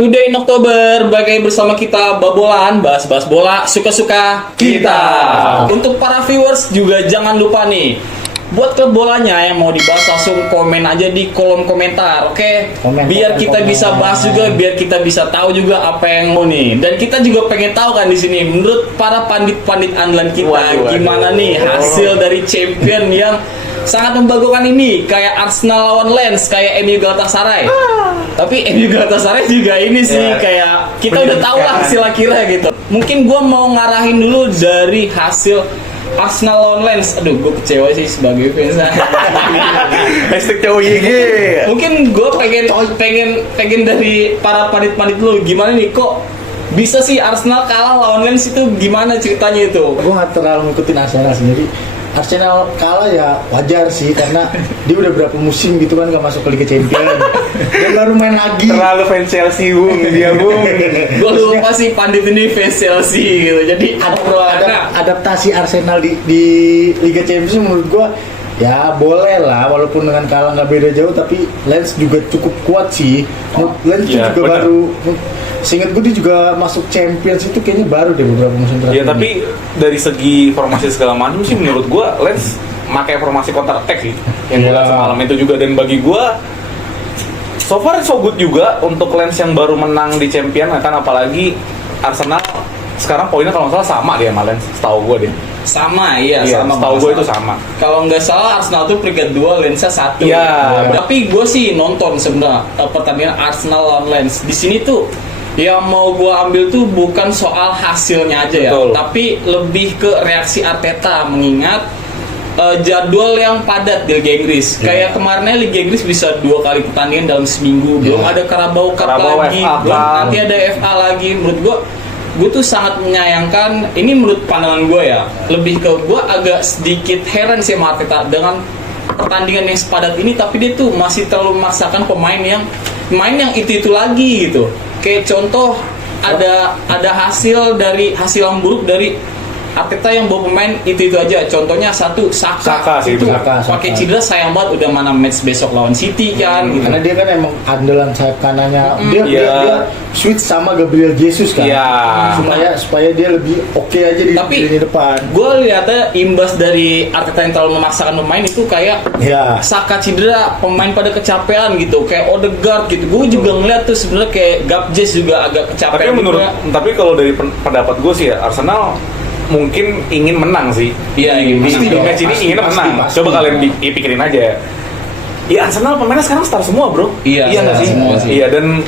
Today in Oktober, balik bersama kita Babolan, bahas-bahas bola, suka-suka kita. Untuk para viewers juga jangan lupa nih, buat klub bolanya yang mau dibahas langsung komen aja di kolom komentar, oke? Biar kita bisa bahas juga, biar kita bisa tahu juga apa yang mau nih. Dan kita juga pengen tahu kan di sini, menurut para pandit-pandit andalan kita, gimana nih hasil dari champion yang sangat membanggakan ini, kayak Arsenal lawan Lens, kayak MU Galatasaray. Tapi MU Galatasaray juga ini sih kayak kita udah tahu lah hasil akhirnya gitu. Mungkin gue mau ngarahin dulu dari hasil Arsenal lawan Lens. Aduh, gue kecewa sih sebagai fans. Hashtag COYG. Mungkin gue pengen dari para pandit-pandit lu, gimana nih kok bisa sih Arsenal kalah lawan Lens, itu gimana ceritanya itu? Gue nggak terlalu ngikutin Arsenal sendiri. Arsenal kalah ya wajar sih, karena dia udah berapa musim gitu kan gak masuk ke Liga Champions. Dia baru main lagi. Terlalu fans Chelsea bung dia bung. Gue lupa sih pandit ini fans Chelsea gitu. Jadi adaptasi Arsenal di Liga Champions menurut gue ya boleh lah, walaupun dengan kalah nggak beda jauh, tapi Lens juga cukup kuat sih. Lens ya, juga bener. baru, seingat gue dia juga masuk Champions itu kayaknya baru deh beberapa musim terakhir. Ya tapi dari segi formasi segala macam sih menurut gua Lens pakai formasi counter attack sih yang gua lihat semalam itu juga, dan bagi gua so far so good juga untuk Lens yang baru menang di Champion kan, apalagi Arsenal sekarang poinnya kalau nggak salah sama dia sama Lens, setahu gua deh. sama, sama. Setahu gue itu sama. Kalau nggak salah Arsenal tuh peringkat 2, Lensnya 1. Iya. Tapi gue sih nonton sebenarnya pertandingan Arsenal lawan Lens. Di sini tuh yang mau gue ambil tuh bukan soal hasilnya aja ya, Betul. tapi lebih ke reaksi Arteta mengingat jadwal yang padat di Liga Inggris. Kayak kemarinnya Liga Inggris bisa 2 kali pertandingan dalam seminggu. Belum ada Carabao Cup lagi, FA belum kan. nanti ada FA lagi. Menurut gue tuh sangat menyayangkan. Ini menurut pandangan gue ya, lebih ke gue agak sedikit heran sih sama Arteta dengan pertandingan yang sepadat ini, tapi dia tuh masih terlalu memaksakan pemain yang itu lagi gitu. Kayak contoh ada hasil yang buruk dari Arteta yang bawa pemain itu aja. Contohnya satu Saka sih, itu Saka. pakai cedera, sayang banget, udah mana match besok lawan City kan gitu. Karena dia kan emang andalan sayap kanannya. Dia switch sama Gabriel Jesus kan. Iya. Supaya dia lebih oke aja di lini depan. Gue lihatnya imbas dari Arteta yang terlalu memaksakan pemain itu kayak Saka cedera, pemain pada kecapean gitu, kayak Odegaard gitu. Gue juga ngeliat tuh sebenarnya kayak Gabjes juga agak kecapean. Tapi kalau dari pendapat gue sih ya, Arsenal mungkin ingin menang sih. Iya, ingin menang. Di match ini ingin menang. Pasti. Coba kalian pikirin aja. Ya Arsenal pemainnya sekarang star semua bro. Iya nggak sih? semua sih. Iya, dan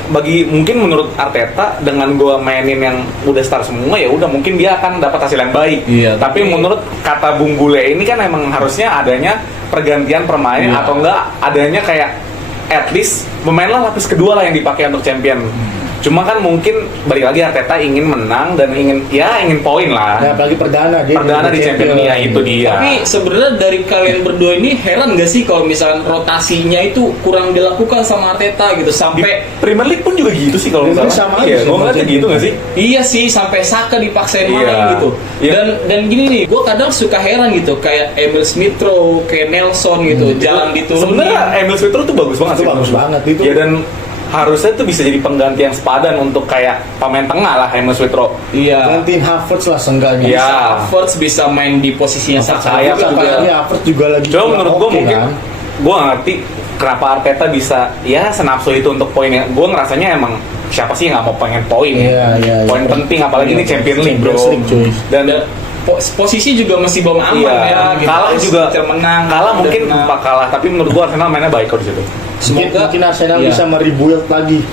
mungkin menurut Arteta dengan gua mainin yang udah star semua, ya udah mungkin dia akan dapat hasil yang baik. Iya, tapi menurut kata Bung Bule ini kan emang harusnya adanya pergantian pemain, atau enggak adanya kayak at least pemain lah lapis kedua lah yang dipakai untuk champion. Cuma kan mungkin balik lagi Arteta ingin menang dan ingin poin lah. Ya, apalagi perdana di champion ya, itu dia. Tapi sebenarnya dari kalian berdua ini heran gak sih kalau misalkan rotasinya itu kurang dilakukan sama Arteta gitu sampai di Premier League pun juga gitu sih kalau Premier misalnya. sama Iya, aja gue ngeliatnya gitu nggak sih? Iya sih, sampai Saka dipaksain Iya. main gitu. Iya. Dan gini nih, gue kadang suka heran gitu, kayak Emil Smith Rowe, kayak Nelson gitu, jalan diturunin. Sebenarnya Emil Smith Rowe tuh bagus banget Itu sih. bagus banget itu. Ya, dan harusnya tuh bisa jadi pengganti yang sepadan untuk kayak pemain tengah lah Emil Smith Rowe. Iya. Gantiin Havertz lah seenggaknya. Iya. Havertz bisa main di posisinya Saka sayap juga. Havertz juga lagi. Cuma menurut gue oke mungkin kan? gue nggak ngerti kenapa Arteta bisa ya senapsu itu untuk poinnya. Gue ngerasanya emang siapa sih yang nggak mau pengen poin? Iya. Poin penting, apalagi ini Champions League bro. Champions League, cuy. Dan Posisi juga masih belum aman ya. Gitu. kalah juga menang. kalah mungkin pak kalah, tapi menurut gue Arsenal mainnya baik kok di situ. Mungkin Arsenal iya. bisa merebuild lagi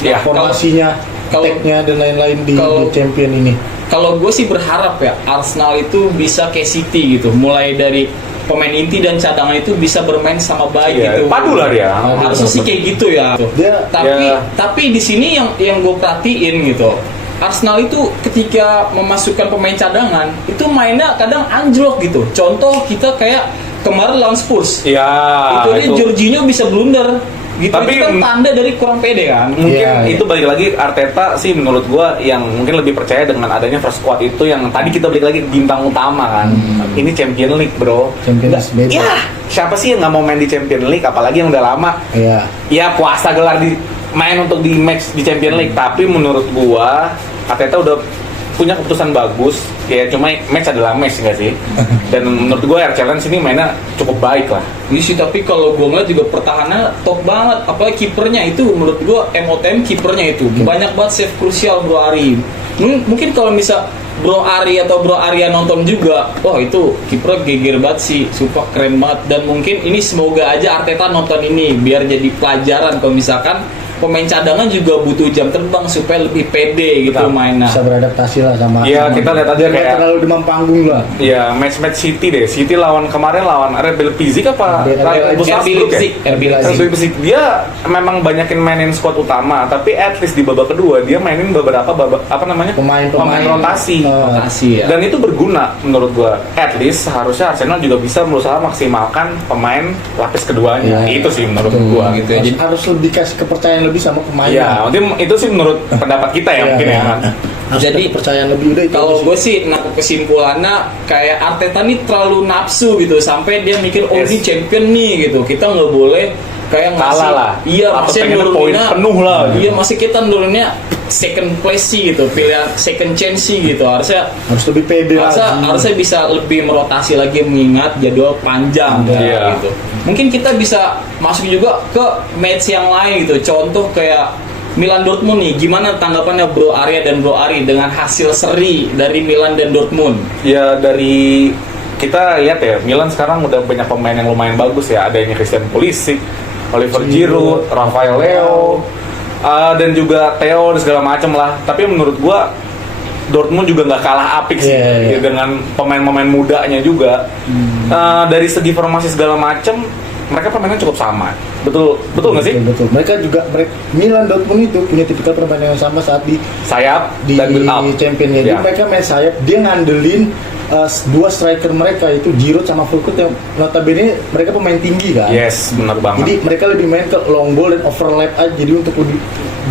Ya, formasinya, tag-nya dan lain-lain di champion ini. Kalau gue sih berharap ya Arsenal itu bisa kayak City gitu, mulai dari pemain inti dan cadangan itu bisa bermain sama baik gitu. Padu lah dia. Harusnya sih kayak gitu ya. Tapi di sini yang gue perhatiin gitu, Arsenal itu ketika memasukkan pemain cadangan itu mainnya kadang anjlok gitu. Contoh kita kayak kemarin lawan Spurs. Iya. Itu Jorginho bisa blunder. Gitu, tapi itu kan tanda dari kurang pede kan. Mungkin itu balik lagi Arteta sih menurut gua yang mungkin lebih percaya dengan adanya first squad itu, yang tadi kita balik lagi bintang utama kan. Ini Champions League bro. Champions beda. Ya siapa sih yang nggak mau main di Champions League, apalagi yang udah lama. Iya. Ya puasa gelar di main untuk di match di Champions League, tapi menurut gua Arteta udah punya keputusan bagus. Ya cuma match adalah match nggak sih? Dan menurut gua Air Challenge ini mainnya cukup baik lah. Ini sih, tapi kalau gue ngeliat juga pertahanan top banget, apalagi kipernya itu menurut gue MOTM kipernya itu banyak banget save krusial Bro Ari. Mungkin kalau misal Bro Ari atau Bro Arya nonton juga, wah itu kiper geger banget sih, sumpah keren banget. Dan mungkin ini semoga aja Arteta nonton ini biar jadi pelajaran kalau misalkan pemain cadangan juga butuh jam terbang supaya lebih pede gitu mainnya. Bisa beradaptasi lah sama. Iya, kita lihat aja nggak kayak terlalu demam panggung lah. ya match City deh. City kemarin lawan RB Leipzig apa? RB Leipzig. RB Leipzig. Dia memang banyakin mainin squad utama, tapi at least di babak kedua dia mainin beberapa pemain rotasi. Rotasi ya. Dan itu berguna menurut gua. At least seharusnya Arsenal juga bisa berusaha maksimalkan pemain lapis keduanya. Ya. Itu sih menurut gua gitu ya. Harus lebih kasih kepercayaan lebih sama pemain. Iya, mungkin itu sih menurut pendapat kita ya mungkin ya. Harus Jadi, ada kepercayaan lebih udah itu. Kalau gue sih nangkep kesimpulannya kayak Arteta nih terlalu nafsu gitu sampai dia mikir oh Yes. ini champion nih gitu, kita nggak boleh kayak ngasih Kalah lah. iya Atau masih pengen poin nuruninnya penuh lah gitu. iya masih kita nuruninnya second place sih gitu, pilihan second chance sih gitu, harusnya harus lebih pede harusnya bisa lebih merotasi lagi mengingat jadwal panjang Iya. gitu. Mungkin kita bisa masuk juga ke match yang lain gitu, contoh kayak Milan Dortmund nih, gimana tanggapannya Bro Arya dan Bro Ari dengan hasil seri dari Milan dan Dortmund? Ya dari kita lihat ya, Milan sekarang udah banyak pemain yang lumayan bagus ya. Adanya Christian Pulisic, Oliver Giroud, Rafael Leo, dan juga Theo dan segala macam lah. Tapi menurut gua Dortmund juga nggak kalah apik sih Iya. dengan pemain-pemain mudanya juga. Dari segi formasi segala macam, mereka permainan cukup sama. Betul nggak sih? Betul. Mereka Milan Dortmund itu punya tipikal permainan yang sama saat di Sayap dan build up. Champions League. Ya. Mereka main sayap, dia ngandelin dua striker mereka itu Giroud sama Fulkrug yang notabene mereka pemain tinggi kan. Yes, benar banget. Jadi mereka lebih main ke long ball dan overlap aja. Jadi untuk lebih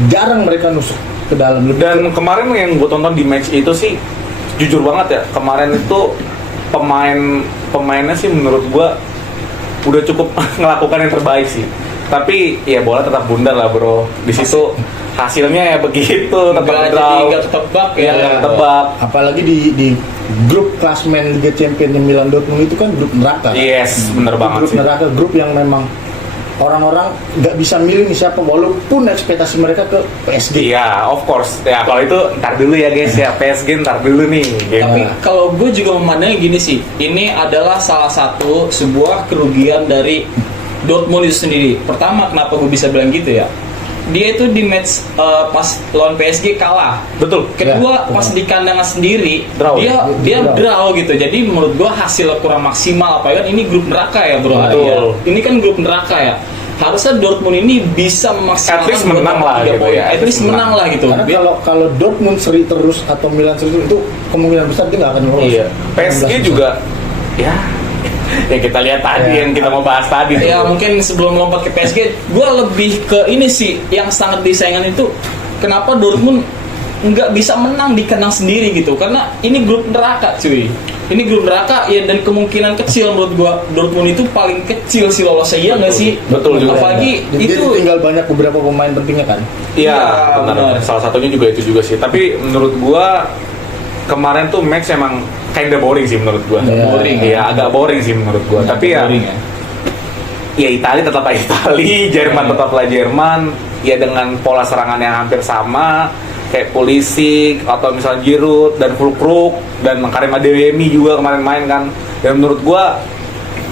jarang mereka nusuk ke dalam. Dan kemarin yang gue tonton di match itu sih jujur banget ya, kemarin itu pemainnya sih menurut gue udah cukup ngelakukan yang terbaik sih. Tapi ya bola tetap bundar lah bro. Di situ hasilnya ya begitu, tetap draw. Nggak ketebak ya. Nggak ketebak. Apalagi di grup klasmen Liga Champions yang Milan Dortmund itu kan grup neraka. Yes, bener banget Grup sih. neraka, grup yang memang orang-orang nggak bisa milih nih siapa walaupun ekspektasi mereka ke PSG. Iya, of course. Ya kalau itu ntar dulu ya guys ya, PSG ntar dulu nih. Gitu. Tapi kalau gue juga memandangnya gini sih, ini adalah salah satu sebuah kerugian dari Dortmund itu sendiri. Pertama, kenapa gue bisa bilang gitu ya? Dia itu di match pas lawan PSG kalah. Betul. Kedua, Ya, pas di kandang sendiri, Draw. dia draw gitu. Jadi menurut gue hasilnya kurang maksimal. Apalagi kan ini grup neraka ya bro. Betul. Ya. Ini kan grup neraka ya. Harusnya Dortmund ini bisa memaksimalkan At least menang lah tiga gitu poin. ya. At least menang lah gitu. Karena kalau Dortmund seri terus atau Milan seri terus itu kemungkinan besar dia nggak akan lolos. Iya. PSG 16 juga ya yang kita lihat tadi, Ya. yang kita mau bahas tadi tuh. Ya mungkin sebelum lompat ke PSG, gue lebih ke ini sih yang sangat disayangkan itu kenapa Dortmund nggak bisa menang di kandang sendiri gitu, karena ini grup neraka cuy. Ini grup neraka ya, dan kemungkinan kecil menurut gue Dortmund itu paling kecil sih lolosnya, iya nggak sih? Betul juga. Apalagi Jadi itu tinggal banyak beberapa pemain pentingnya kan. Iya, Iya, benar. benar. Salah satunya juga itu juga sih. Tapi menurut gua kemarin tuh match emang kinda boring sih menurut gua. Iya. Boring. Iya, agak boring sih menurut gua. Tapi ya, boring ya. ya Italia tetaplah Italia, Jerman Iya. tetaplah Jerman. Ya dengan pola serangan yang hampir sama, kayak Pulisic atau misalnya Giroud dan Fulkrug dan Karim Adeyemi juga kemarin main kan. Dan menurut gua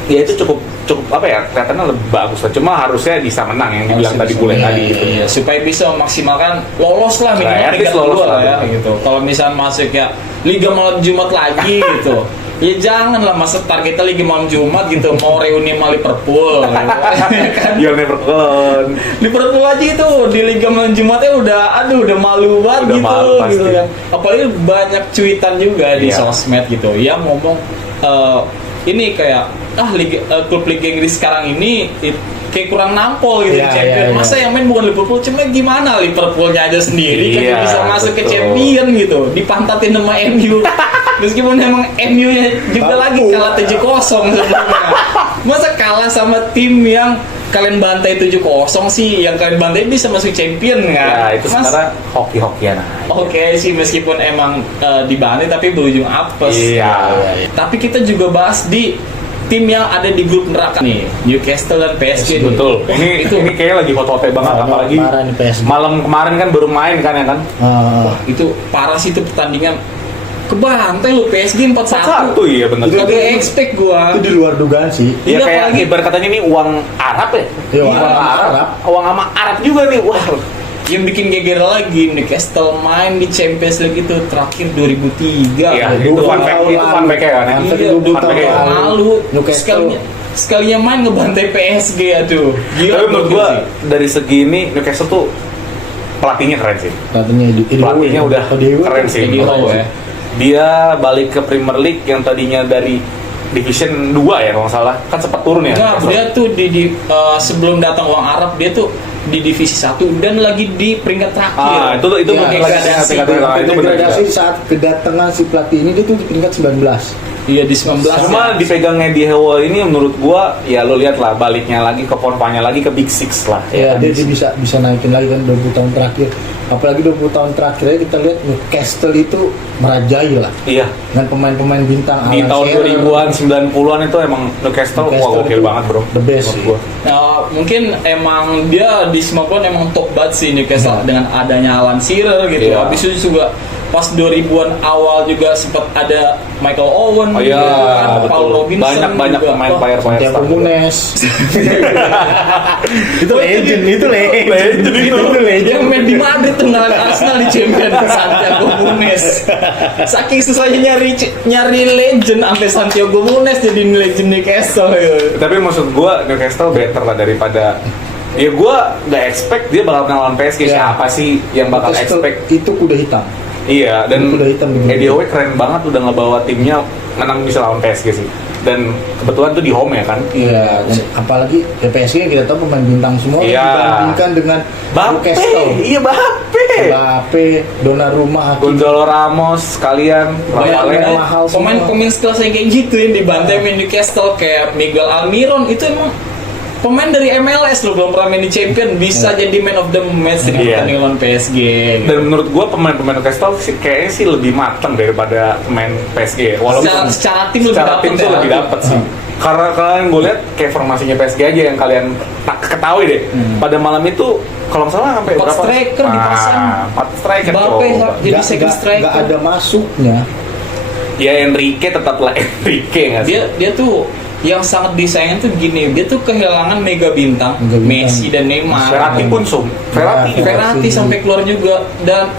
ya itu cukup apa ya, kelihatannya lebih bagus lah. Cuma harusnya bisa menang yang dibilang Harusnya tadi bisa Bule menang. tadi gitu. Iya, supaya bisa memaksimalkan lolos lah minimal Nah, at least peringkat lolos kedua lah, lah ya betul. gitu. Kalau misalnya masuk ya Liga Malam Jumat lagi gitu. Ya jangan lah, masa targetnya Liga Malam Jumat gitu, mau reuni sama Liverpool gitu. Kan? You'll never gone. Liverpool aja itu di Liga Malam Jumatnya udah malu banget Udah gitu, malu pasti. gitu kan. Apalagi banyak cuitan juga di Iya. sosmed gitu yang ngomong ini kayak klub Liga Inggris sekarang ini kayak kurang nampol gitu Iya, di Champion. iya, iya. Masa yang main bukan Liverpool, cuma gimana Liverpoolnya aja sendiri kan Iya, bisa masuk ke betul. Champion gitu, dipantatin sama MU. Meskipun emang MU-nya juga Mampu. lagi kalah 7-0 sebelumnya. Masa kalah sama tim yang kalian bantai 7-0 sih, yang kalian bantai bisa masuk champion Ya kan? itu Mas, sekarang hoki-hokian aja. oke sih, meskipun emang dibantai tapi berujung apes. Iya. Tapi kita juga bahas di tim yang ada di grup neraka nih, Newcastle dan PSG. nih. Betul. Ini kayaknya lagi hot-hotnya banget, apalagi Parah nih PSG. malam kemarin kan baru main kan ya kan. Ah, Itu parah sih, itu pertandingan kebantai lu PSG 4-1. Satu iya benar. Itu- Gak expect gua. itu di luar dugaan sih. Iya Iya, kayak apalagi- ibarat katanya ini uang Arab ya. Iya, Uang uang Arab. Arab. Uang sama Arab juga nih. Wah. Yang bikin geger lagi, Newcastle main di Champions League itu terakhir 2003. Iya, Dua itu fun tahun fact, itu lalu. fun fact-nya kan. Fun fact Iya, itu 2 fun tahun fact-nya. lalu. Newcastle. Sekalinya main ngebantai PSG aduh. Gila. Tapi menurut gokil gua sih. dari segi ini Newcastle tuh pelatihnya keren sih. Katanya Pelatihnya udah keren sih. Eddie menurut Howe gua. ya. Dia balik ke Premier League yang tadinya dari Division 2 ya kalau nggak salah. Kan sempat turun ya. Enggak, Newcastle. dia tuh sebelum datang uang Arab dia tuh di divisi 1 dan lagi di peringkat terakhir. itu Ya, lagi degradasi. itu benar degradasi juga. saat kedatangan si pelatih ini dia tuh di peringkat 19. Iya di 19. Cuma dipegangnya di Hewa ini menurut gua ya lo lihat lah baliknya lagi ke formanya lagi ke Big Six lah. Ya, kan? dia bisa naikin lagi kan 20 tahun terakhir. Apalagi 20 tahun terakhirnya kita lihat Newcastle itu merajai lah Iya. dengan pemain-pemain bintang Di Alan tahun Shearer. 2000-an 90-an itu emang Newcastle wah gokil itu banget bro. the best menurut sih. gua. Nah, mungkin emang dia di 90-an emang top banget sih Newcastle dengan adanya Alan Shearer gitu. Iya. Habis itu juga pas 2000-an awal juga sempat ada Michael Owen, Oh iya, gitu kan, betul. Paul Robinson, Banyak juga. pemain Wah, player Santiago Munes. itu legend, itu legend. Legend itu. Yang main di Madrid tuh ngalahin Arsenal di Champions Santiago Munes. Saking susahnya nyari legend sampai Santiago Munes jadi legend Newcastle. Gitu. Tapi maksud gua Newcastle better lah daripada ya gua nggak expect dia bakal ngelawan PSG. Ya. Siapa sih yang bakal Newcastle expect? itu kuda hitam. Iya, dan Itu udah hitam begini. Eddie Howe keren banget udah ngebawa timnya menang bisa lawan PSG sih. Dan kebetulan tuh di home ya kan. Iya, dan apalagi ya PSG yang kita tahu pemain bintang semua Iya. dibandingkan dengan Newcastle. Iya Bape. Mbappe, Donnarumma, Hakimi. Gonzalo Ramos sekalian, Banyak Rafael. mahal semua. Pemain-pemain sekelas yang kayak gitu yang dibantai main Newcastle kayak Miguel Almiron itu emang pemain dari MLS loh, belum pernah main di Champion bisa jadi man of the match di Iya. pertandingan lawan PSG. Gitu. Dan menurut gua pemain-pemain Newcastle sih kayaknya sih lebih matang daripada pemain PSG. Secara tim lebih secara dapet tim tuh ya. lebih dapat sih. Karena kalian gue lihat kayak formasinya PSG aja yang kalian tak ketahui deh. Pada malam itu kalau nggak salah sampai 4 berapa? striker dipasang. 4 striker Mbappe coba. jadi second striker. Gak ada masuknya. Ya Enrique tetaplah Enrique nggak sih? Dia tuh yang sangat disayangkan tuh gini, dia tuh kehilangan mega bintang, Mega bintang. Messi dan Neymar. Verratti pun Verratti. Ya, Verratti sampai keluar juga dan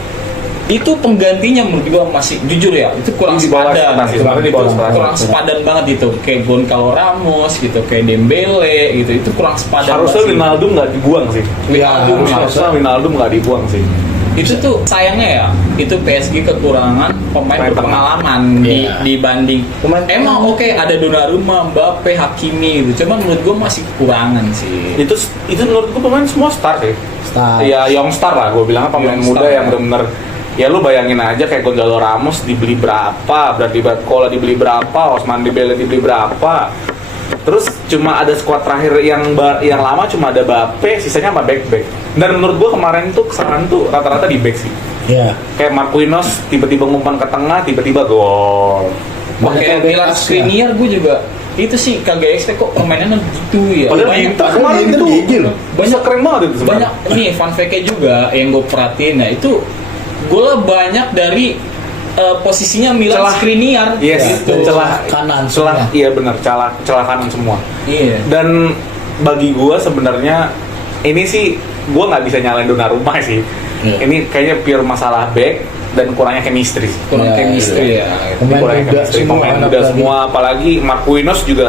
itu penggantinya menurut gua masih jujur ya itu kurang Di bawah sepadan ekspektasi, gitu. sebenarnya di bawah ekspektasi. kurang sepadan banget itu kayak Goncalo Ramos gitu kayak Dembele gitu itu kurang sepadan Harusnya banget sih. Wijnaldum nggak dibuang sih. Wijnaldum, Ya, Harusnya Wijnaldum nggak dibuang sih. itu tuh sayangnya ya itu PSG kekurangan pemain Pemain berpengalaman Iya. dibanding Pemain- emang oke ada Donnarumma, Mbappe, Hakimi gitu cuman menurut gua masih kekurangan sih. Itu menurut gue pemain semua star sih. Star. Ya young star lah, gue bilang pemain Young muda star, yang ya. benar-benar ya lu bayangin aja kayak Gonzalo Ramos dibeli berapa, berarti Barcola dibeli berapa, Ousmane Dembele dibeli berapa. Terus cuma ada squad terakhir yang lama cuma ada Mbappe, sisanya sama back. Dan menurut gua kemarin tuh kesalahan tuh rata-rata di back sih. Ya. Kayak Marquinhos tiba-tiba ngumpan ke tengah, tiba-tiba gol. Banyak Kayak yang Milan bebas, Skriniar gue juga itu sih kagak expect kok permainannya gitu ya. Padahal banyak Inter kemarin Inter itu gigil. banyak keren banget itu sebenarnya. banyak nih fun fact-nya juga yang gue perhatiin ya itu gol banyak dari posisinya Milan Celah. Skriniar Yes, gitu. dan celah Kanan celah semua. iya benar, celah kanan semua. Iya. Dan bagi gua sebenarnya ini sih gua nggak bisa nyalain Donnarumma sih. Iya. Ini kayaknya pure masalah back dan kurangnya chemistry. Kurang Ya, chemistry ya. Pemain Kurangnya muda chemistry. semua, Pemain kan, muda apalagi. semua, apalagi Marquinhos juga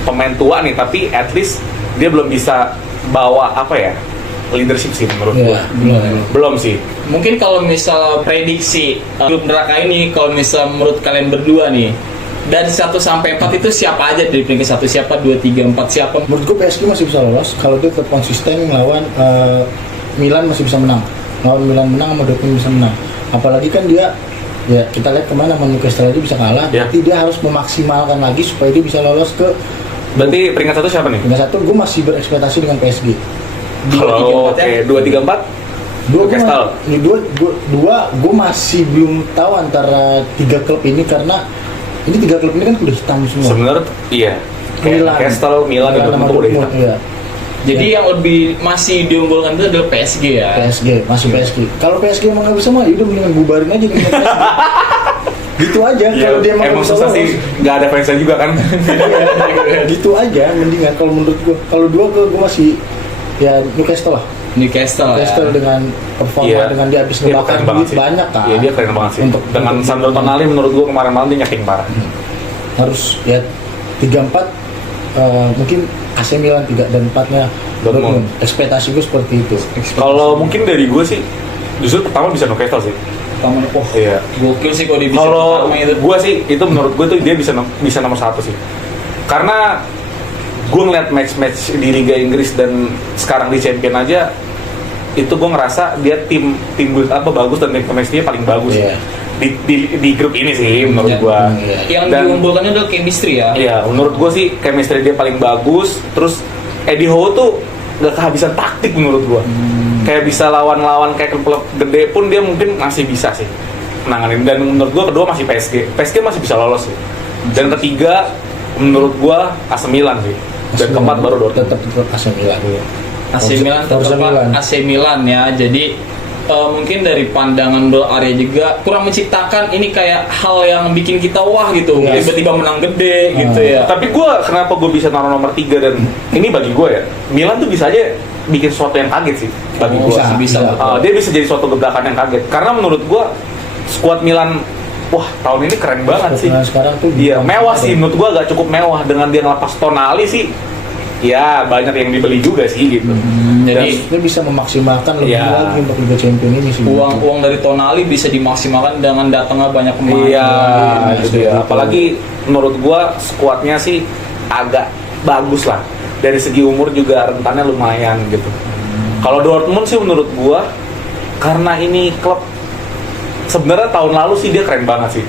pemain tua nih, tapi at least dia belum bisa bawa apa ya leadership sih menurut Iya, gua. Belum sih. Mungkin kalau misal prediksi grup neraka ini kalau misal menurut kalian berdua nih dari 1 sampai 4 itu siapa aja dari peringkat 1 siapa 2 3 4 siapa? Menurut gue PSG masih bisa lolos kalau dia tetap konsisten melawan Milan masih bisa menang. Lawan Milan menang sama Dortmund bisa menang. Apalagi kan dia ya kita lihat kemana sama Newcastle aja bisa kalah. Ya. Berarti dia harus memaksimalkan lagi supaya dia bisa lolos ke Berarti peringkat 1 siapa nih? Peringkat 1 gue masih berekspektasi dengan PSG. Kalau oke 2 3 4 Newcastle. Gue masih belum tahu antara 3 klub ini karena ini 3 klub ini kan udah hitam semua. Sebenarnya iya. Milan. Newcastle, Milan dan sama Dortmund udah Dortmund, hitam. iya. Jadi yang lebih masih diunggulkan itu adalah PSG ya. PSG, masuk PSG. Kalau PSG emang nggak bisa mah, udah mendingan bubarin aja dengan PSG. Gitu aja. Kalau dia emang emang nggak bisa susah lolos, sih, nggak ada fansnya juga kan. gitu aja mendingan kalau menurut gua. Kalau dua gua masih ya Newcastle lah. Newcastle Newcastle ya. dengan performa Iya. dengan dia habis Dia ngebakar keren banget duit sih. banyak kan. Iya dia keren banget sih. Untuk Dengan Sandro Tonali menurut gua kemarin malam dia nyaking parah. harus ya 3-4 mungkin AC Milan 3 dan 4-nya Dortmund. Ekspektasi gue seperti itu. Kalau mungkin dari gue sih, justru pertama bisa Newcastle sih. Taman, Iya. gokil sih kalau dia bisa Kalau pertama itu. gue sih, itu menurut gue tuh dia bisa nomor 1 sih. Karena gue ngeliat match-match di Liga Inggris dan sekarang di Champion aja, itu gue ngerasa dia tim build up bagus dan tim chemistry-nya paling bagus. Iya. Di grup ini sih menurut Iya. gue. Iya. Yang Dan- diunggulkannya adalah chemistry ya. Iya, menurut gue sih chemistry dia paling bagus. Terus Eddie Howe tuh gak kehabisan taktik menurut gue. Kayak bisa lawan-lawan kayak klub gede pun dia mungkin masih bisa sih menanganin. Dan menurut gue kedua masih PSG. PSG masih bisa lolos sih. Dan ketiga menurut gue AC Milan sih. Dan keempat baru Dortmund. tetap AC Milan. AC Milan Forza tetap Milan. AC Milan ya. Jadi mungkin dari pandangan Bel Arya juga kurang menciptakan ini kayak hal yang bikin kita wah gitu. Yes. Tiba-tiba menang gede gitu ya. Tapi gue kenapa gue bisa naruh nomor 3 dan ini bagi gue ya, Milan tuh bisa aja bikin sesuatu yang kaget sih bagi gue. bisa. Dia bisa jadi suatu gebrakan yang kaget. Karena menurut gue skuad Milan, wah tahun ini keren banget sih. Milan sekarang tuh Iya mewah sih menurut gue, agak cukup mewah dengan dia ngelepas Tonali sih. Ya banyak yang dibeli juga sih gitu. Jadi dia bisa memaksimalkan lebih Iya. lagi untuk Liga Champions ini sih. uang dari Tonali bisa dimaksimalkan dengan datangnya banyak pemain. Iya, itu dia. gitu. Apalagi menurut gua skuadnya sih agak bagus lah. Dari segi umur juga rentannya lumayan gitu. Kalau Dortmund sih menurut gua karena ini klub sebenarnya tahun lalu sih dia keren banget sih.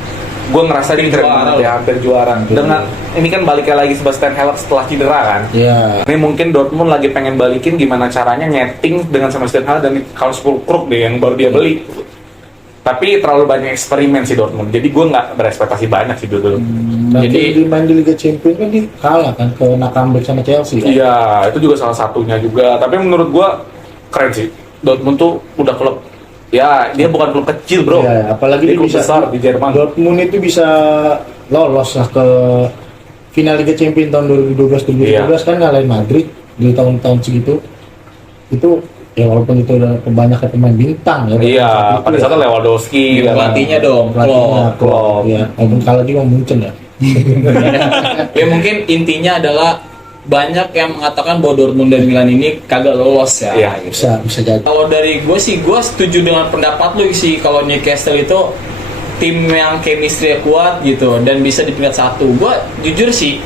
Gua ngerasa dia keren Juara banget ya, loh. hampir juara. Dengan ini kan baliknya lagi Sebastian Haller setelah cedera kan. Iya. Ini mungkin Dortmund lagi pengen balikin gimana caranya nyeting dengan Sebastian Haller dan kalau 10 Krug deh yang baru dia beli. Tapi terlalu banyak eksperimen sih Dortmund. Jadi gue nggak berekspektasi banyak sih dulu. Jadi Jadi- di main di Liga Champions kan dia kalah kan ke comeback sama Chelsea. Kan? Iya, itu juga salah satunya juga. Tapi menurut gue keren sih. Dortmund tuh udah klub. Ya, dia bukan klub kecil bro. Iya, apalagi dia dia klub bisa besar di Jerman. Dortmund itu bisa lolos lah ke final Liga Champions tahun 2012-2013 Iya. kan ngalahin Madrid di tahun-tahun segitu. Itu ya walaupun itu udah kebanyakan pemain bintang ya. Iya, Itu pada ya. saat Lewandowski. Iya, pelatihnya dong, Pelatihnya, Klopp. Klopp. Iya, walaupun kalah juga Munchen ya. Ya mungkin intinya adalah banyak yang mengatakan bahwa Dortmund dan Milan ini kagak lolos ya. Iya, Bisa jadi. Kalau dari gue sih, gue setuju dengan pendapat lu sih kalau Newcastle itu tim yang chemistry kuat gitu dan bisa di peringkat 1. Gue jujur sih,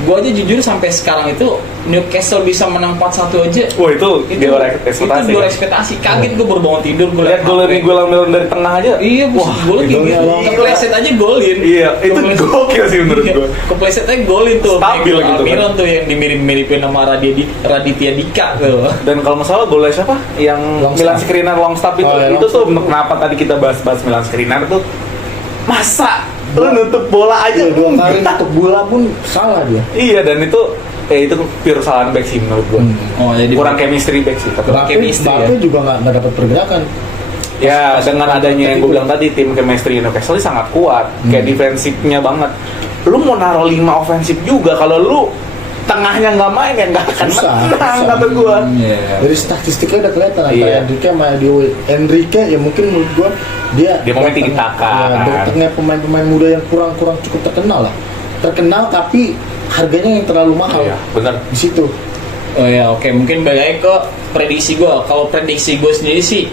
gue aja jujur sampai sekarang itu Newcastle bisa menang 4-1 aja. Wah itu di luar ekspektasi. Itu di luar ekspektasi. Kaget gue baru bangun tidur gue Lihat gol dari Milan dari tengah aja. Iya, wah, golin golnya gitu. gila. Kepleset aja golin. Iya, itu Kepleset. gokil sih menurut Iya, gue. Kepleset aja golin tuh. Stabil Kayak gitu kan. Milan tuh yang dimirip-miripin sama Raditya Dika tuh. Dan kalau masalah golnya siapa? Yang Longstaff. Milan Skriniar Longstaff itu, Oh, ya, itu tuh Longstaff. kenapa tadi kita bahas Milan Skriniar tuh masa lu nutup bola aja Iya, 2 kali enggak? untuk bola pun salah dia. Iya dan itu itu pure kesalahan back sih menurut gua. Oh, jadi Kurang chemistry back sih tapi. Kurang chemistry, Mbappe ya. juga nggak dapat pergerakan. Ya Pas- dengan pas- adanya yang gue pas- bilang tadi tim chemistry Newcastle ini sangat kuat, kayak defensifnya banget. Lu mau naruh 5 ofensif juga kalau lu tengahnya nggak main ya nggak akan Susah, menang susah. kata gua. Iya. Dari statistiknya udah kelihatan antara Iya. Enrique sama Enrique ya mungkin menurut gua dia pemain tinggi taka, ya, kan. datangnya pemain-pemain muda yang kurang cukup terkenal lah. Terkenal tapi harganya yang terlalu mahal Iya, benar. di situ. Oh ya, oke, mungkin balik lagi ke prediksi gue. Kalau prediksi gue sendiri sih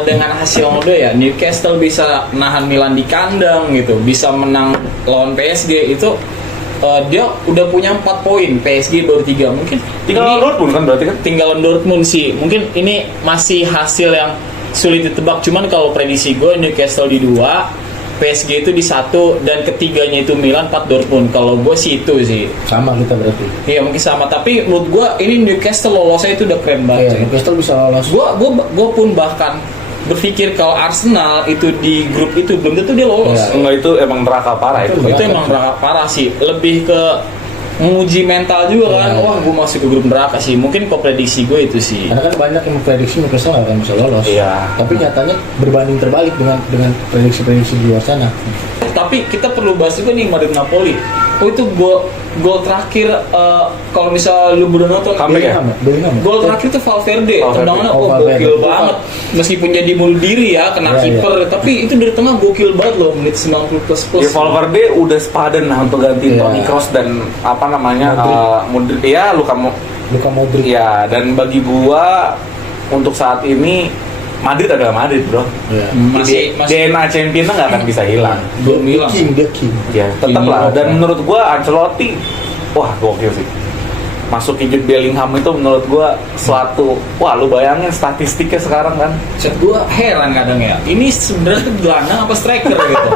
dengan hasil yang udah ya, Newcastle bisa nahan Milan di kandang gitu, bisa menang lawan PSG itu dia udah punya 4 poin, PSG baru 3. Mungkin Tinggal ini Dortmund kan berarti kan? tinggalan Dortmund sih. Mungkin ini masih hasil yang sulit ditebak. Cuman kalau prediksi gue Newcastle di 2, PSG itu di 1 dan ketiganya itu Milan, 4 Dortmund. Kalau gue sih itu sih. Sama kita berarti. Iya mungkin sama, tapi menurut gue ini Newcastle lolosnya itu udah keren banget. Iya, Newcastle bisa lolos. Gue pun bahkan berpikir kalau Arsenal itu di grup itu belum tentu dia lolos. Iya. Enggak, itu emang neraka parah itu. Itu emang neraka parah sih. Lebih ke menguji mental juga kan. Iya. Wah, gue masuk ke grup neraka sih. Mungkin kok prediksi gue itu sih. Karena kan banyak yang memprediksi Newcastle nggak akan bisa lolos. Iya. Tapi nyatanya berbanding terbalik dengan prediksi-prediksi di luar sana. Tapi kita perlu bahas juga nih Madrid Napoli. Oh itu gol terakhir kalau misal lu belum nonton Comeback ya? Bellingham. gol terakhir tuh Valverde, Valverde. tendangannya Oh, gokil Valverde. banget. Meskipun jadi bunuh diri ya, kena Iya, kiper, tapi itu dari tengah gokil banget loh, menit 90 plus. Ya Valverde udah sepadan lah untuk gantiin Iya. Toni Kroos dan apa namanya Modric. Ya Luka Modric. ya, dan bagi gua untuk saat ini Madrid adalah Madrid, bro. Iya. Masih DNA Champions nggak akan bisa hilang. belum hilang. Dia king. Ya, tetap Ini lah. Eropa. Dan menurut gua Ancelotti, wah gokil sih. Masukin Jude Bellingham itu menurut gua suatu, wah lu bayangin statistiknya sekarang kan. Set gue heran kadang ya, ini sebenarnya tuh gelandang apa striker gitu.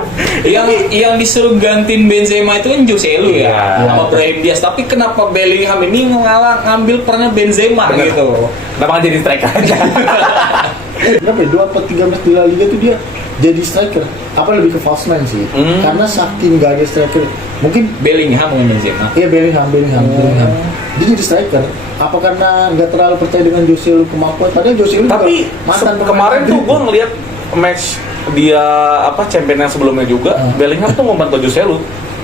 yang disuruh gantiin Benzema itu kan Joselu ya, Iya. sama Brahim Diaz. Tapi kenapa Bellingham ini ngambil perannya Benzema Bener. gitu? Kenapa nggak jadi striker aja? Berapa ya? 2 atau 3 match di La Liga tuh dia jadi striker. Apa lebih ke false nine sih? Karena saking nggak ada striker. Mungkin Bellingham dengan Benzema. iya Bellingham. Dia jadi striker. Apa karena nggak terlalu percaya dengan Joselu kemampuan? Padahal Joselu Tapi mantan pemain kemarin tuh Madrid. gue ngeliat match dia apa champion yang sebelumnya juga, Bellingham tuh membantu Joselu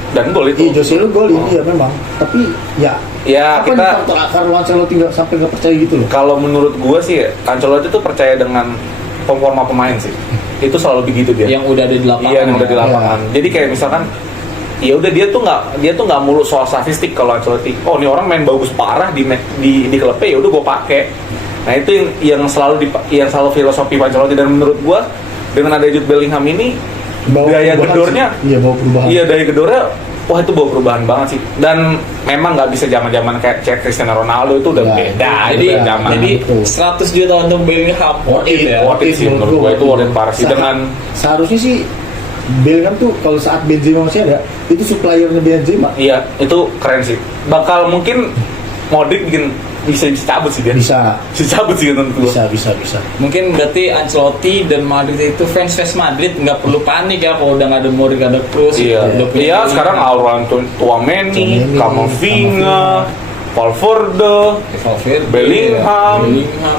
dan gol itu. Iya Joselu gol ini ya memang. Tapi ya Ya apa kita nih faktor Carlo Ancelotti nggak sampai nggak percaya gitu loh? kalau menurut gue sih Ancelotti tuh percaya dengan performa pemain sih. Itu selalu begitu dia. Yang udah ada di lapangan. Iya, yang udah di ya. lapangan. Jadi kayak misalkan ya udah dia tuh nggak mulu soal statistik kalau Ancelotti. Oh, ini orang main bagus parah di klubnya, ya udah gue pakai. Nah, itu yang selalu filosofi Ancelotti, dan menurut gue dengan ada Jude Bellingham ini gaya perubahan gedornya sih. Iya bawa perubahan. iya daya gedornya wah itu bawa perubahan banget sih, dan memang nggak bisa zaman kayak Cristiano Ronaldo itu udah Ya, beda Jadi, itu zaman. jadi Betul. 100 juta untuk Bellingham. Worth it ya. worth it sih, menurut gue itu worth it parah sih. Dengan Seharusnya sih Bellingham tuh kalau saat Benzema masih ada, itu suppliernya Benzema. iya itu keren sih, bakal mungkin Modric bisa cabut sih dia. Bisa cabut sih menurut gua. bisa. Mungkin berarti Ancelotti dan Madrid itu fans Madrid nggak perlu panik ya kalau udah nggak ada Modric, ada Kroos. Iya, udah punya iya Bellingham. sekarang Aurelian Tchouameni, Tchouameni, Camavinga, Valverde, Valverde, Bellingham.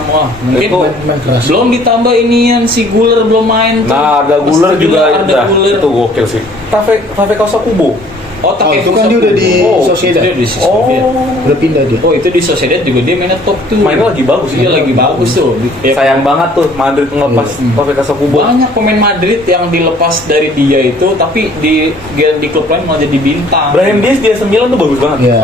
wah mungkin Itu main keras. belum ditambah inian si Guler belum main tuh. nah ada Guler juga ada Guler. itu gokil sih. Tafe Kausa Kubo. Oh, itu kan dia udah di Sociedad. Dia di Sociedad. Udah pindah dia. Oh, itu di Sociedad juga dia mainnya top tuh. Mainnya lagi bagus, Iya, lagi bagus tuh. Ya, Sayang banget tuh Madrid ngelepas Tafe Kausa Kubo. banyak pemain Madrid yang dilepas dari dia itu, tapi di klub lain malah jadi bintang. Brahim Diaz di AC Milan tuh bagus banget. Iya.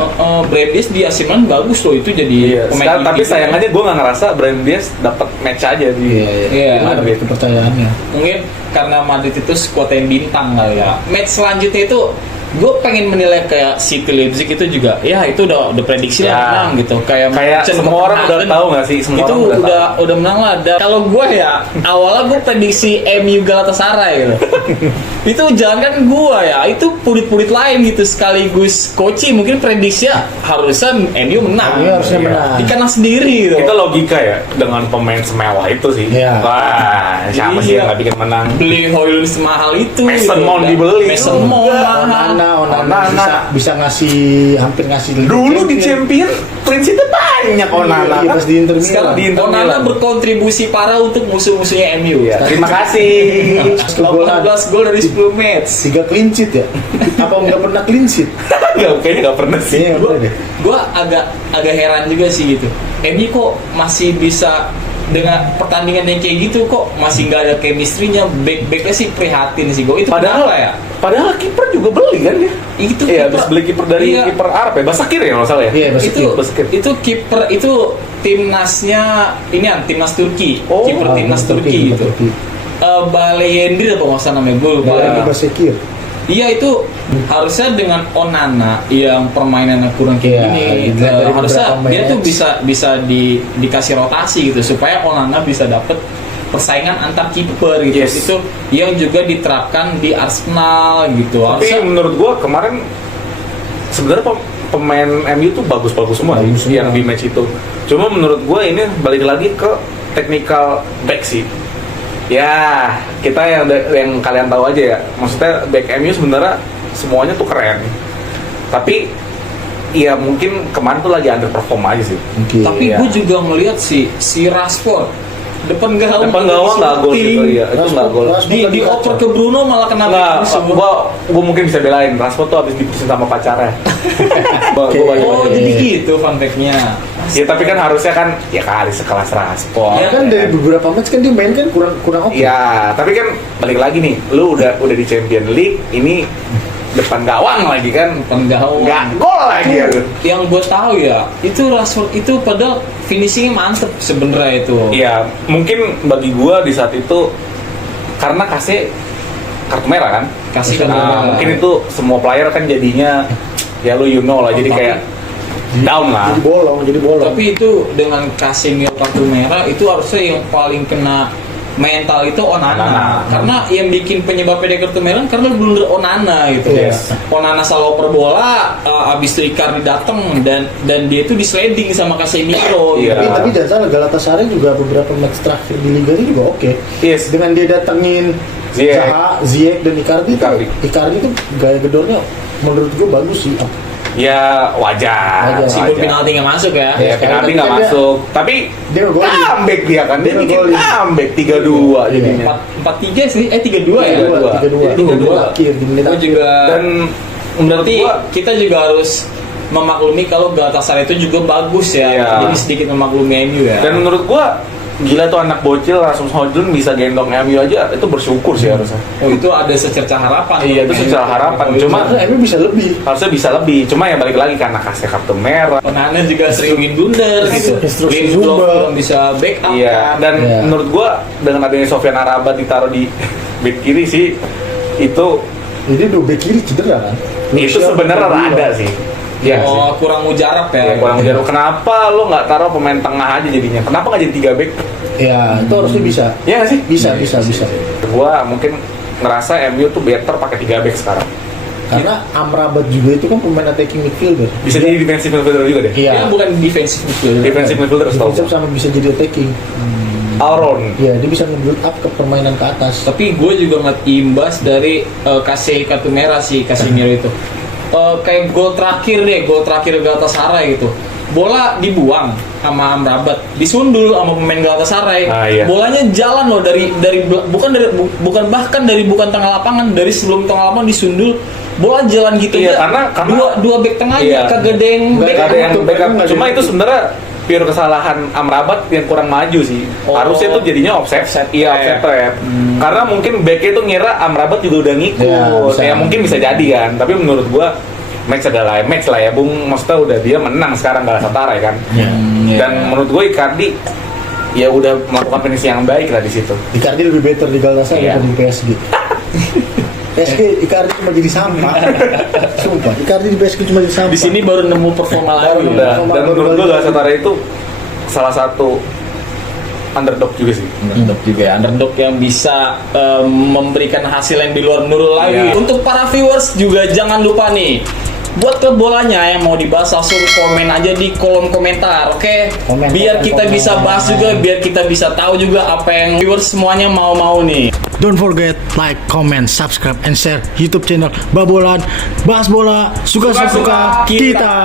Brahim Diaz di AC Milan bagus loh, itu jadi Iya, pemain tapi inti. sayang aja gue nggak ngerasa Brahim Diaz dapat match aja di Iya. Ada kepercayaannya. Mungkin karena Madrid itu skuad yang bintang kali ya. Match selanjutnya itu gue pengen menilai kayak City Leipzig itu juga, ya itu udah prediksi Ya. lah menang gitu. Kayak Munchen semua orang udah Copenhagen. tahu nggak sih, semua Itu orang udah menang lah. Dan kalau gue ya awalnya gue prediksi MU Galatasaray gitu. Itu jangan kan gue ya, itu purit-purit lain gitu sekaligus Koci mungkin prediksinya harusnya MU menang. MU harusnya Iya. menang. Di kandang sendiri gitu. Kita logika ya dengan pemain semewah itu sih. Iya. Wah, siapa sih Iya. yang nggak bikin menang? Beli Højlund semahal itu. Mason gitu. Mount dibeli. Mason Mount mahal. Onana bisa ngasih hampir ngasih Dulu di Champion, prinsipnya banyak Onana Iya, kan. pas di Inter Milan. Sekarang di Inter Onana Milan. berkontribusi parah untuk musuh-musuhnya MU. Iya, terima kasih. 18 gol dari 10 match. 3 clean sheet ya? Apa nggak pernah clean sheet? Kayaknya nggak pernah sih. Iya, nggak pernah deh. Gue agak heran juga sih gitu. MU kok masih bisa dengan pertandingan yang kayak gitu kok masih nggak ada chemistry-nya. Back-backnya sih prihatin sih gue. Itu Padahal kenapa ya? Padahal kiper juga beli kan dia. Itu Iya, kiper- habis beli kiper dari iya. kiper Arab ya, Basakir ya kalau nggak salah ya. Iya, itu Basakir. itu kiper itu timnasnya timnas Turki. Oh, Kiper timnas Turki gitu. Baleyendri apa nggak salah namanya gue lupa. Balai Basekir. Iya itu harusnya dengan Onana yang permainannya kurang kayak Iya, gini, dilihat dari harusnya beberapa dia tuh match. bisa dikasih rotasi gitu supaya Onana bisa dapet persaingan antar kiper gitu. Yes. Itu yang juga diterapkan di Arsenal gitu. Tapi menurut gua kemarin sebenarnya pemain MU tuh bagus-bagus semua Bagus yang semua. di match itu. Cuma menurut gua ini balik lagi ke technical back sih. Ya, kita yang kalian tahu aja ya. Maksudnya back MU sebenarnya semuanya tuh keren. Tapi ya mungkin kemarin tuh lagi underperform aja sih. Mungkin. Tapi Iya. gue juga ngelihat si Rashford depan gawang Depan gawang nggak gol shooting. gitu ya. Itu nggak gol. Dioper ke Bruno malah kena Nggak, back semua. gua mungkin bisa belain. Rashford tuh habis diputusin sama pacarnya. Gua baca-baca. Oh jadi gitu fun fact-nya. Ya tapi kan harusnya kan ya kali sekelas Rashford. Ya kan dari beberapa match kan dia main kan kurang oke. Iya, tapi kan balik lagi nih, lu udah di Champions League, ini depan gawang lagi kan, Depan gawang. nggak gol lagi ya. Yang gue tahu ya itu Rashford itu padahal finishingnya mantep sebenarnya itu. Iya, mungkin bagi gua di saat itu karena kasih kartu merah kan, Kasih kartu Nah, merah. mungkin itu semua player kan jadinya ya lu lah, jadi Tapi- kayak down lah. Jadi bolong. Tapi itu dengan kasih kartu merah itu harusnya yang paling kena mental itu Onana. Onana. Karena yang bikin penyebab dia kartu merah karena blunder Onana gitu. Yes. Onana salah oper bola, abis itu Icardi datang dan dia itu di-sliding sama Casemiro. Iya. Tapi jangan salah, Galatasaray juga beberapa match terakhir di Liga ini juga oke. Yes. Dengan dia datengin Ziyech. Zaha, Ziyech dan Icardi itu gaya gedornya menurut gue bagus sih. Ya wajar. Meskipun penalti nggak masuk ya. Ya penalti nggak Kan dia- masuk, tapi dia ngegolin. comeback dia kan, dia Dia bikin ngegolin. comeback 3-2 jadinya. 4-3 sih, 3-2 ya. 3-2 3-2. akhir di menit Gue akhir. juga Dan menurut berarti gua kita juga harus memaklumi kalau Galatasaray itu juga bagus ya. Iya. Jadi sedikit memaklumi MU ya. dan menurut gua gila tuh anak bocil Rasmus Højlund bisa gendong MU aja, itu bersyukur sih harusnya. Oh itu ada secerca harapan. Iya, itu secerca harapan. Cuma- Harusnya MU bisa lebih. Harusnya bisa lebih, cuma ya balik lagi karena kasih kartu merah. Onana juga sering bikin blunder gitu. Instruksi Lindelof Zumba. belum bisa backup Iya, kan. dan Iya. menurut gua dengan adanya Sofyan Amrabat ditaruh di back kiri sih itu Jadi dua back kiri cedera kan. itu sebenarnya ada sih. Iya sih. Oh kurang mujarab ya. Ya, kurang jarum. Kenapa lo nggak taruh pemain tengah aja jadinya? Kenapa nggak jadi 3 back? Ya, itu harusnya bisa. Iya nggak sih? Bisa. Gua mungkin ngerasa MU tuh better pakai 3 back sekarang. Karena Amrabat juga itu kan pemain attacking midfielder. Bisa jadi defensive midfielder juga deh. Iya. Dia bukan defensive midfielder. Defensive midfielder setahu Defensive gua. sama bisa jadi attacking. All round. Iya, dia bisa nge-build up ke permainan ke atas. Tapi gue juga ngeliat imbas dari kasih kartu merah si Casemiro itu. Kayak gol terakhir Galatasaray gitu. Bola dibuang sama Amrabat, disundul sama pemain Galatasaray. Ah, iya. Bolanya jalan loh bukan bahkan dari tengah lapangan, dari sebelum tengah lapangan disundul. Bola jalan gitu Iya, aja. karena- dua back tengahnya Iya. kagak ada yang Nggak Nggak ada yang Backup, backup. nggak ada Cuma yang- itu sebenarnya pure kesalahan Amrabat yang kurang maju sih. Oh. Harusnya tuh jadinya offside. Iya, offside trap. Karena mungkin backnya tuh ngira Amrabat juga udah ngikut. Ya, bisa. Ya mungkin bisa jadi kan. Tapi menurut gua match adalah match lah ya, Bung. Maksudnya udah dia menang sekarang Galatasaray kan. Iya. Dan menurut gue Icardi ya udah melakukan finishing yang baik lah di situ. Icardi lebih better di Galatasaray Iya. daripada di PSG. PSG Icardi cuma jadi sampah. Sumpah, Icardi di PSG cuma jadi sampah. Di sini baru nemu performa lagi. Baru ya. Dan menurut gue Galatasaray itu salah satu underdog juga sih. Underdog juga ya, underdog yang bisa memberikan hasil yang di luar nurul lagi. Iya. Untuk para viewers juga jangan lupa nih, buat klub bolanya yang mau dibahas langsung komen aja di kolom komentar, oke? Komen, Biar komen, kita komen. bisa bahas juga, biar kita bisa tahu juga apa yang viewers semuanya mau nih. Don't forget like, comment, subscribe, and share YouTube channel Babolan, bahas bola, suka-suka Suka-suka kita.